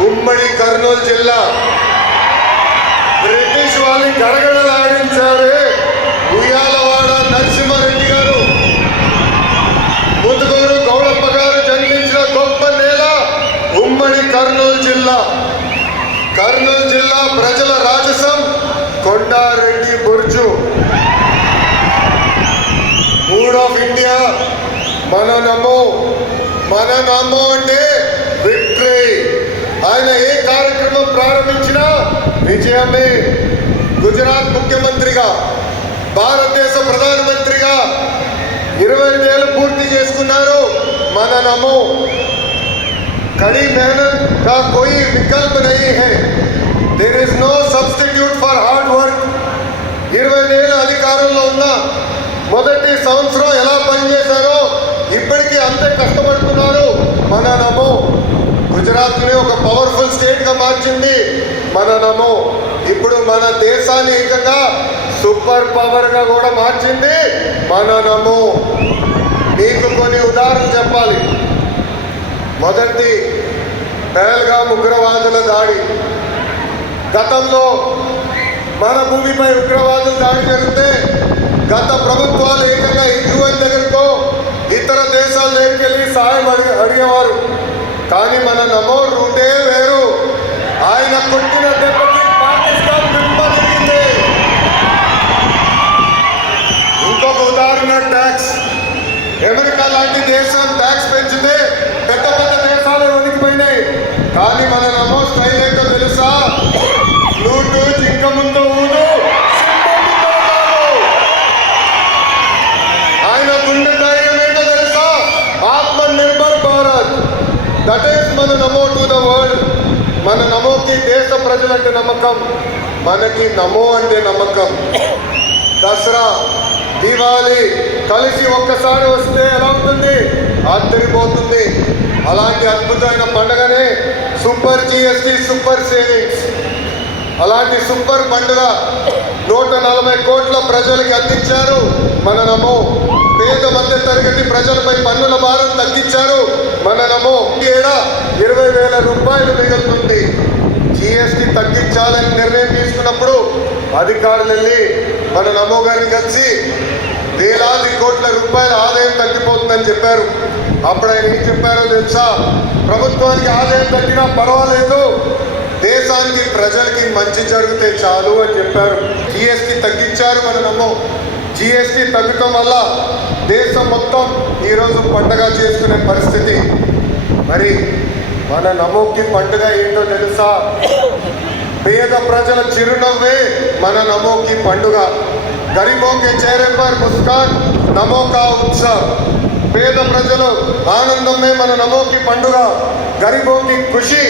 ఉమ్మడి కర్నూలు జిల్లా. బ్రిటిష్ వాళ్ళని గడగడలాడించారే ఉయ్యాలవాడ నరసింహారెడ్డి గారు. ముదుగూరు గౌడప్ప గారు జన్మించిన గొప్ప నేల ఉమ్మడి కర్నూలు జిల్లా. కర్నూలు జిల్లా ప్రజల రాజసం Kondareddy Burju. Mood of India. మన నమో మన నమ్మో అంటే ఆయన ఏ కార్యక్రమం ప్రారంభించినా విజయమే గుజరాత్ ముఖ్యమంత్రిగా భారతదేశ ప్రధానమంత్రిగా ఇరవై ఏళ్ళు పూర్తి చేసుకున్నారు మన నమో कड़ी मेहनत का कोई विकल्प नहीं है there is no substitute for hard work ఇరవై ఏళ్ళ అధికారంలో ఉన్న మొదటి సంవత్సరం ఎలా పనిచేశారో మార్చింది మన నమో ఇప్పుడు మన దేశాన్ని ఏకంగా సూపర్ పవర్గా కూడా మార్చింది మన నమో మీకు కొన్ని ఉదాహరణ చెప్పాలి. మొదటిది పహల్గాం ఉగ్రవాదుల దాడి. గతంలో మన భూమిపై ఉగ్రవాదులు దాడి జరిగితే గత ప్రభుత్వాలు ఏకంగా యుఎన్ దగ్గరతో ఇతర దేశాల దగ్గరికి వెళ్ళి సహాయం అడిగేవారు. కానీ మన నమో రూటే వేరు. ఆయన కొట్టిన దెబ్బకి పాకిస్తాన్ దింపదిగింది ఇంకొక ఉదాహరణ ట్యాక్స్. అమెరికా లాంటి దేశం ట్యాక్స్ పెంచితే పెద్ద పెద్ద దేశాలు వణికిపోయినాయి కానీ మన నమో స్టైల్ ఏంటో తెలుసా? ఫ్లూటు జింక ముందు ఊదు. ముందు ఆయన గుండె ధైర్యం ఏంటో తెలుసా? ఆత్మ నిర్భర్ భారత్. దట్ ఈస్ మన నమో మన నమోకి దేశ ప్రజలంటే నమ్మకం మనకి నమో అంటే నమ్మకం. దసరా దీపావళి కలిసి ఒక్కసారి వస్తే ఎలా ఉంటుంది? ఆశ్చర్యపోతుంది. అలాంటి అద్భుతమైన పండుగనే సూపర్ జిఎస్టి సూపర్ సేవింగ్స్. అలాంటి సూపర్ పండుగ నూట నలభై కోట్ల ప్రజలకి అందించారు. మననము పేద మధ్య తరగతి ప్రజలపై పన్నుల భారం తగ్గించారు. మననము ఏడా ఇరవై వేల రూపాయలు మిగులుతుంది. జిఎస్టి తగ్గించాలని నిర్ణయం తీసుకున్నప్పుడు అధికారులు వెళ్ళి మన నమో గారిని కలిసి వేలాది కోట్ల రూపాయల ఆదాయం తగ్గిపోతుందని చెప్పారు. అప్పుడు ఆయన ఏం చెప్పారో తెలుసా? ప్రభుత్వానికి ఆదాయం తగ్గినా పర్వాలేదు. ప్రభుత్వానికి ప్రజలకి మంచి జరిగితే చాలు అని చెప్పారు. జిఎస్టీ తగ్గించారు మన నమ్ము. జిఎస్టీ తగ్గటం వల్ల దేశం మొత్తం ఈరోజు పండగ చేసుకునే పరిస్థితి. మరి మన నమోకి పండుగ ఏంటో తెలుసా? పేద ప్రజల చిరునవ్వే మన నమోకి పండుగ. గరిబోకే చేరే ముస్కాన్ నమోకా ఉత్సవ్. పేద ప్రజలు ఆనందమే మన నమోకి పండుగ. గరీబోకి ఖుషి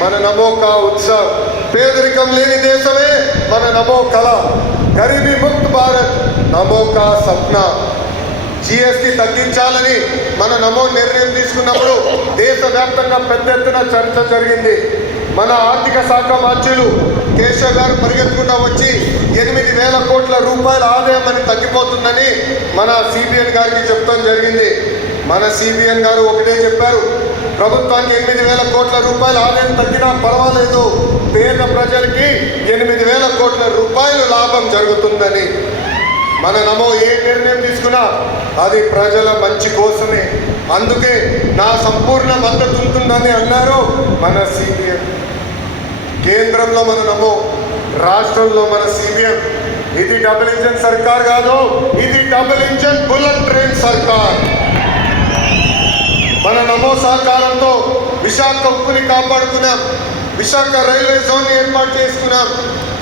మన నమో కా ఉత్సవ్. పేదరికం లేని దేశమే మన నమో కళ. గరీబీ ముక్త్ భారత్ నమో కా సప్న జిఎస్టి తగ్గించాలని మన నమో నిర్ణయం తీసుకున్నప్పుడు దేశవ్యాప్తంగా పెద్ద ఎత్తున చర్చ జరిగింది. మన ఆర్థిక శాఖ మంత్రులు కేశవ్ గారు పరిగెత్తుకుండా వచ్చి ఎనిమిది వేల కోట్ల రూపాయల ఆదాయం అని తగ్గిపోతుందని మన సిబిఎన్ గారికి చెప్తాం జరిగింది. మన సిబిఎన్ గారు ఒకటే చెప్పారు ప్రభుత్వానికి ఎనిమిది వేల కోట్ల రూపాయల ఆదాయం తగ్గినా పర్వాలేదు. పేద ప్రజలకి ఎనిమిది వేల కోట్ల రూపాయలు లాభం జరుగుతుందని మన నమో ఏ నిర్ణయం తీసుకున్నా అది ప్రజల మంచి కోసమే. అందుకే నా సంపూర్ణ మద్దతు ఉంటుందని అన్నారు మన సిబిఎం. కేంద్రంలో మన నమో రాష్ట్రంలో మన సిబిఎం. ఇది డబుల్ ఇంజన్ సర్కార్ కాదు ఇది డబుల్ ఇంజన్ బుల్లెట్ ట్రైన్ సర్కార్. మన నమో సహకారంతో విశాఖ ఉప్పుని కాపాడుకున్నాం. విశాఖ రైల్వే జోన్ ఏర్పాటు చేసుకున్నాం.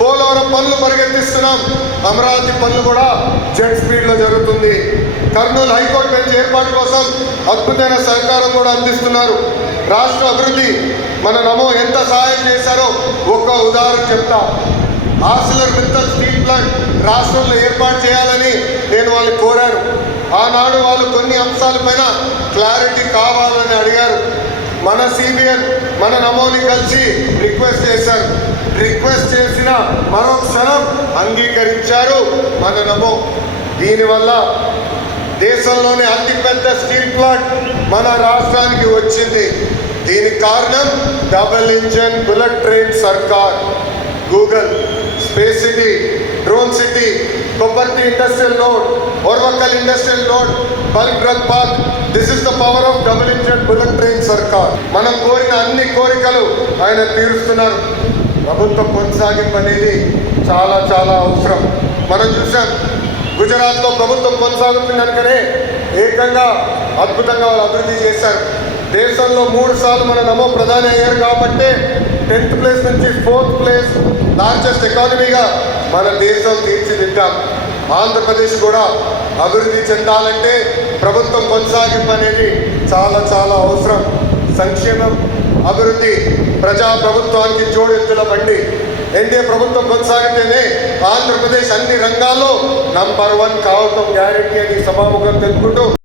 పోలవరం పనులు పరిగెత్తిస్తున్నాం. అమరావతి పనులు కూడా జెట్ స్పీడ్లో జరుగుతుంది. కర్నూలు హైకోర్టు బెంచ్ ఏర్పాటు కోసం అద్భుతమైన సహకారం కూడా అందిస్తున్నారు. రాష్ట్ర అభివృద్ధి మన నమో ఎంత సహాయం చేశారో ఒక్క ఉదాహరణ చెప్తా. ఆర్సిలర్ మిత్తల్ స్టీల్ ప్లాంట్ రాష్ట్రంలో ఏర్పాటు చేయాలని నేను ఆనాడు వాళ్ళు కొన్ని అంశాలపైన క్లారిటీ కావాలని అడిగారు. మన సిబిఎన్ మన నమోని కలిసి రిక్వెస్ట్ చేశారు. రిక్వెస్ట్ చేసిన మరో క్షణం అంగీకరించారు మన నమో. దీనివల్ల దేశంలోనే అతిపెద్ద స్టీల్ ప్లాంట్ మన రాష్ట్రానికి వచ్చింది. దీనికి కారణం డబుల్ ఇంజన్ బుల్లెట్ ట్రైన్ సర్కార్. Google space city drone city Kopparthi industrial road Orvakal industrial road bulk drug park this is the power of double engine bullet train సర్కార్ మనం కోరిన అన్ని కోరికలు ఆయన తీరుస్తున్నారు. ప్రభుత్వం కొనసాగింపు అనేది చాలా చాలా అవసరం. మనం చూసాం గుజరాత్లో ప్రభుత్వం కొనసాగుతుంది కనుకనే ఏకంగా అద్భుతంగా వాళ్ళు అభివృద్ధి చేశారు. దేశంలో మూడు సార్లు మన నమో ప్రధాని అయ్యారు కాబట్టి టెన్త్ ప్లేస్ నుంచి ఫోర్త్ ప్లేస్ లార్జెస్ట్ ఎకానమీగా మన దేశం తీర్చిదిద్దాం. ఆంధ్రప్రదేశ్ కూడా అభివృద్ధి చెందాలంటే ప్రభుత్వం కొనసాగింపు అనేది చాలా చాలా అవసరం. సంక్షేమం అభివృద్ధి ప్రజా ప్రభుత్వానికి జోడెత్తుల బండి. ఎన్డీఏ ప్రభుత్వం కొనసాగితేనే ఆంధ్రప్రదేశ్ అన్ని రంగాల్లో నంబర్ వన్ కావటం గ్యారెంటీ అని సభాముఖం తెలుపుకుంటూ